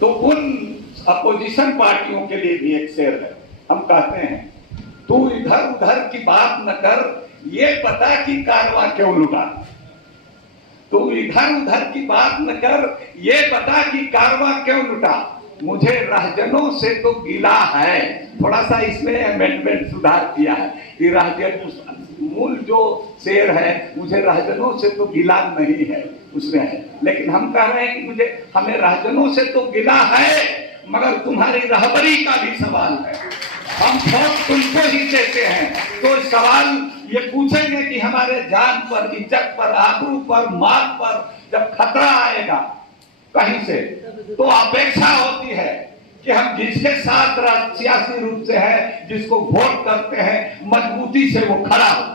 तो उन अपोजिशन पार्टियों के लिए भी एक शेर है। हम कहते हैं तू इधर उधर की बात न कर, ये पता कि कारवां क्यों लुटा। तू इधर उधर की बात न कर, ये पता कि कारवां क्यों लुटा। मुझे रहजनों से तो गिला है, थोड़ा सा इसमें अमेंडमेंट सुधार किया है कि रहजन, मूल जो शेर है मुझे रहजनों से तो गिला नहीं है उसमें है, लेकिन हम कह रहे हैं कि हमें रहजनों से तो गिला है मगर तुम्हारी रहबरी का भी सवाल है। हम वोट तुमको ही देते हैं, तो सवाल ये पूछेंगे कि हमारे जान पर, इज्जत पर, आबरू पर, माल पर जब खतरा आएगा कहीं से, तो अपेक्षा होती है कि हम जिसके साथ सियासी रूप से है, जिसको वोट करते हैं, मजबूती से वो खड़ा हो।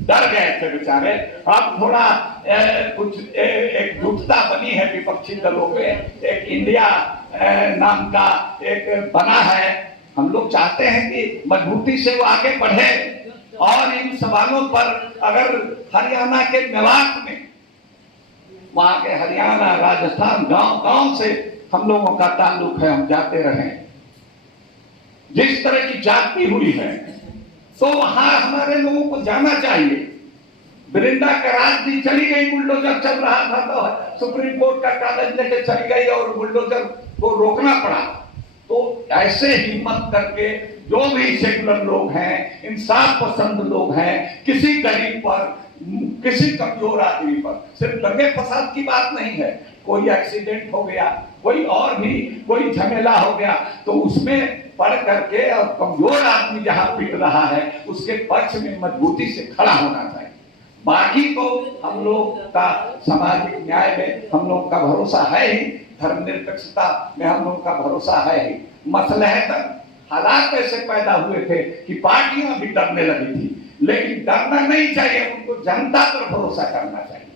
डर गए थे बेचारे। अब थोड़ा कुछ एकजुटता बनी है विपक्षी दलों पे, एक इंडिया नाम का एक बना है। हम लोग चाहते हैं कि मजबूती से वो आगे बढ़े और इन सवालों पर अगर हरियाणा के मेवात में, वहां के हरियाणा, राजस्थान, गांव-गांव से हम लोगों का ताल्लुक है, हम जाते रहे, जिस तरह की जाति हुई है तो वहां हमारे लोगों को जाना चाहिए। वृंदा करार जी चली गई, बुलडोजर चल रहा था तो सुप्रीम कोर्ट का कागज लेके चली गई और बुलडोजर को रोकना पड़ा। तो ऐसे हिम्मत करके जो भी सेकुलर लोग हैं, इंसाफ पसंद लोग हैं, किसी गरीब पर, किसी कमजोर आदमी पर, सिर्फ दंगे फसाद की बात नहीं है, कोई एक्सीडेंट हो गया, कोई और भी कोई झमेला हो गया, तो उसमें पढ़ करके और कमजोर आदमी जहां पीट रहा है उसके पक्ष में मजबूती से खड़ा होना चाहिए। बाकी तो हम लोग का सामाजिक न्याय में हम लोग का भरोसा है ही, धर्मनिरपेक्षता में हम लोग का भरोसा है ही। मसलहत हालात ऐसे पैदा हुए थे कि पार्टियां भी डरने लगी थी, लेकिन डरना नहीं चाहिए, उनको जनता पर भरोसा करना चाहिए।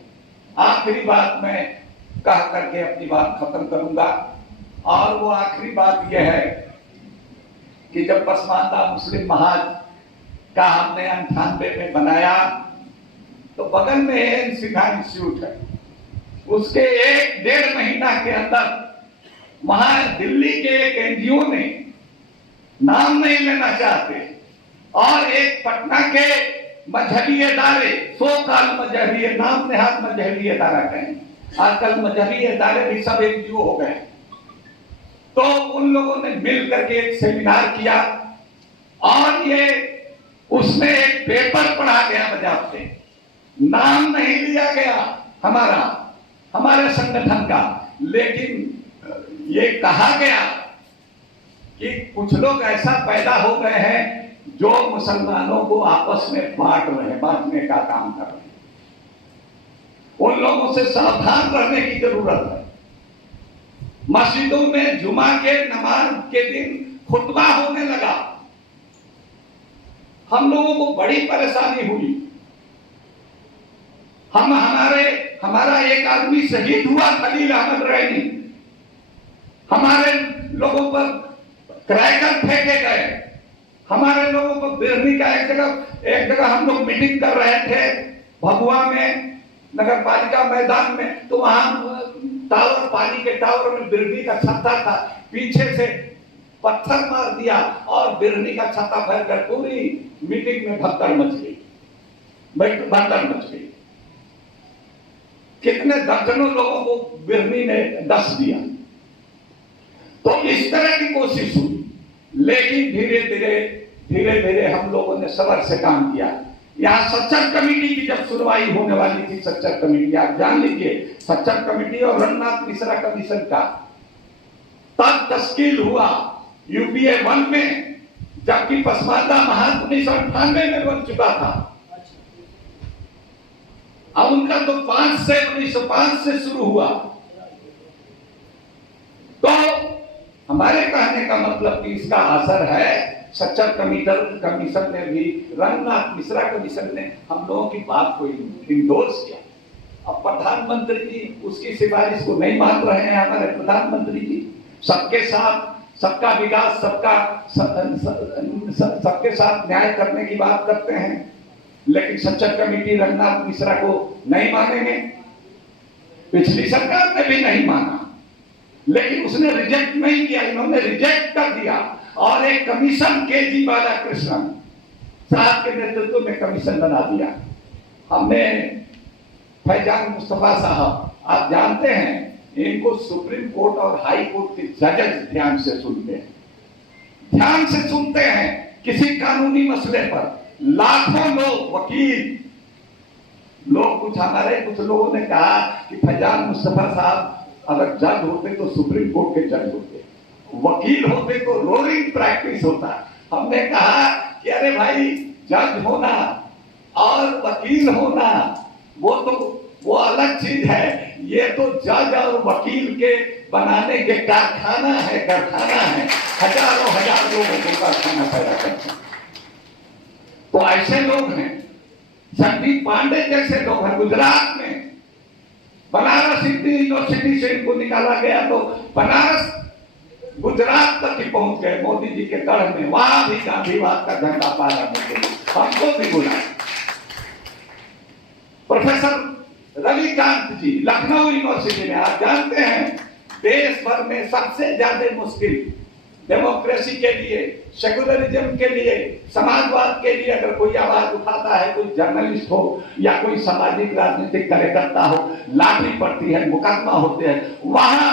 आखिरी बात मैं कह करके अपनी बात खत्म करूंगा, और वो आखिरी बात यह है कि जब पसमानदा मुस्लिम महाज का हमने 98 में बनाया, तो बगल में एन सिन्हा इंस्टीट्यूट है, उसके 1-1.5 महीना के अंदर वहां दिल्ली के एक एनजीओ ने, नाम नहीं लेना चाहते, और एक पटना के मजहबी इदारे, सो काल मजहबी, नाम नेहाद मजहबी इदारा कहें, आजकल मजहबी इदारे भी सब एनजीओ हो गए। तो उन लोगों ने मिल करके एक सेमिनार किया और ये उसमें एक पेपर पढ़ा गया बजाते, नाम नहीं लिया गया हमारे संगठन का, लेकिन ये कहा गया कि कुछ लोग ऐसा पैदा हो गए हैं जो मुसलमानों को आपस में बांटने का काम कर रहे हैं। उन लोगों से सावधान रहने की जरूरत है। मस्जिदों में जुमा के नमाज के दिन खुतबा होने लगा, हम लोगों को बड़ी परेशानी हुई। हमारा एक आदमी शहीद हुआ, खलील अहमद रैनी, हमारे लोगों पर क्रैकर फेंके गए, हमारे लोगों को बिरनी का एक जगह हम लोग मीटिंग कर रहे थे भभुआ में, नगर पालिका मैदान में, तो वहां टावर, पानी के टावर में बिरनी का छत्ता था, पीछे से पत्थर मार दिया और बिरनी का छत्ता फैल कर पूरी मीटिंग में भगदड़ मच गई। कितने दर्जनों लोगों को बिरनी ने डस दिया। तो इस तरह की कोशिश हुई, लेकिन धीरे धीरे हम लोगों ने सब्र से काम किया। यहाँ सच्चर कमेटी की जब सुनवाई होने वाली थी, सच्चर कमेटी आप जान लीजिए, सच्चर कमेटी और रंगनाथ मिश्रा कमीशन का तब तश्कील हुआ यूपीए 1 में, जबकि पसमानदा महाज 1998 में बन चुका था। अब उनका तो 1905 से शुरू हुआ। तो हमारे कहने का मतलब कि इसका असर है। सच्चर कमीशन ने भी, रंगनाथ मिश्रा कमीशन ने हम लोगों की बात को इंडोर्स किया। अब प्रधानमंत्री जी उसकी सिफारिश को नहीं मान रहे हैं। हमारे प्रधानमंत्री जी सबके साथ सबका विकास, सबके साथ न्याय करने की बात करते हैं, लेकिन सच्चर कमेटी रंगनाथ मिश्रा को नहीं मानेंगे। पिछली सरकार ने भी नहीं माना, लेकिन उसने रिजेक्ट नहीं किया, इन्होंने रिजेक्ट कर दिया और एक कमीशन केजी बालाकृष्णन साहब के नेतृत्व में कमीशन बना दिया। हमने फैजान मुस्तफा साहब, आप जानते हैं इनको सुप्रीम कोर्ट और हाई कोर्ट के जजेस ध्यान से सुनते हैं, ध्यान से सुनते हैं किसी कानूनी मसले पर। लाखों लोग, वकील लोग, कुछ लोगों ने कहा कि फैजान मुस्तफा साहब अगर जज होते तो सुप्रीम कोर्ट के जज होते, वकील होते तो रोलिंग प्रैक्टिस होता। हमने कहा कि अरे भाई, जज होना और वकील होना वो अलग चीज है, ये तो जज और वकील के बनाने के कारखाना है, हजारों लोगों को कारखाना पैदा करते हैं। तो ऐसे लोग हैं, संदीप पांडे जैसे लोग हैं। गुजरात में बनारस हिंदू यूनिवर्सिटी से इनको निकाला गया तो बनारस गुजरात तक ही पहुंच गए, मोदी जी के गढ़ में, वहां भी गांधीवाद का झंडा फहराने के लिए हमको भी बुलाया। प्रोफेसर रविकांत जी लखनऊ यूनिवर्सिटी में, आप जानते हैं देश भर में सबसे ज्यादा मुश्किल डेमोक्रेसी के लिए, सेकुलरिज्म के लिए, समाजवाद के लिए अगर कोई आवाज उठाता है, कोई जर्नलिस्ट हो या कोई सामाजिक राजनीतिक कार्यकर्ता हो, लाठी पड़ती है, मुकदमा होते हैं, वहां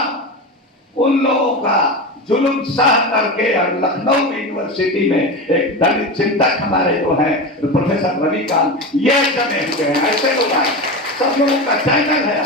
उन लोगों का जुल्म सह करके और लखनऊ यूनिवर्सिटी में एक दलित चिंतक हमारे जो हैं प्रोफेसर रविकांत, ये जमे हुए हैं। ऐसे लोग आए, सब लोगों का चैनल है।